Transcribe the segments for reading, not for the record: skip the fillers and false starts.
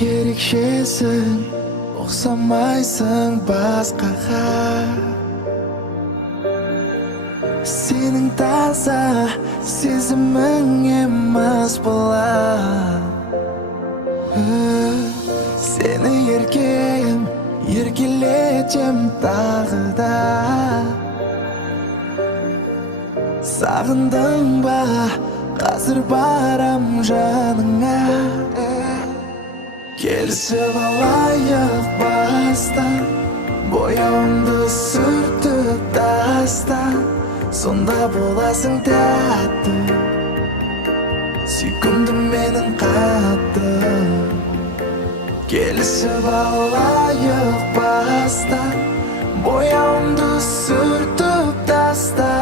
ерекшесің, ұқсамайсың басқаға. Сенің таза сезімің емес болар. Сені еркелетем тағы да. Сағындың ба, қазір барам жаныңа. Келісіп алайық бастан, бояуымды сүртіп таста. Сонда боласың тәтті, сүйкімді менің қатты. Келісіп алайық бастан, бояуымды сүртіп таста.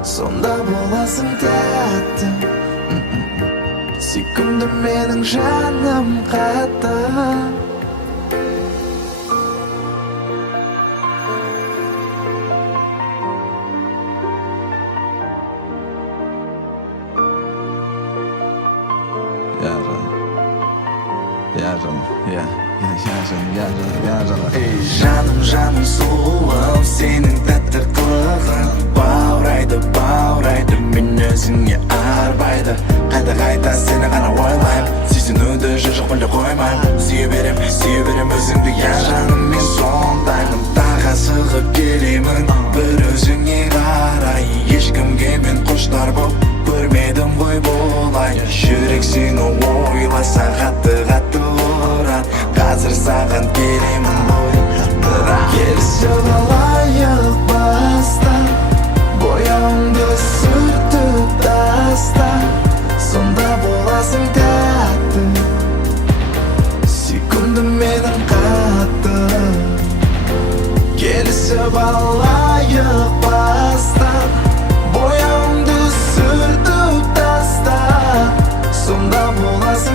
Сонда боласың тәтті, сүйкімді менің жаным қатты. Жаным сұлуым, сенің тәтті қылығың баурайды мен өзіңе арбайды. Қайта сені ғана ойлайм, сүйсінуді жоқ мүлде қоймайм. Сүйе берем өзіңді, жаным мен сондаймын. Тағы шығып келемін бір өзіңе қарай. Ешкімге мен құштар боп көрмедім ғой болай. Жүрек сені ойласа қатты ұрат. Қазір саған келемін ғой, бірақ келісіп алайық бастан, бояуымды сүртіп таста. Сонда боласың тәтті, сүйкімді менің қатты. Келісіп алайық бастан, бояуымды сүртіп таста. Сонда боласың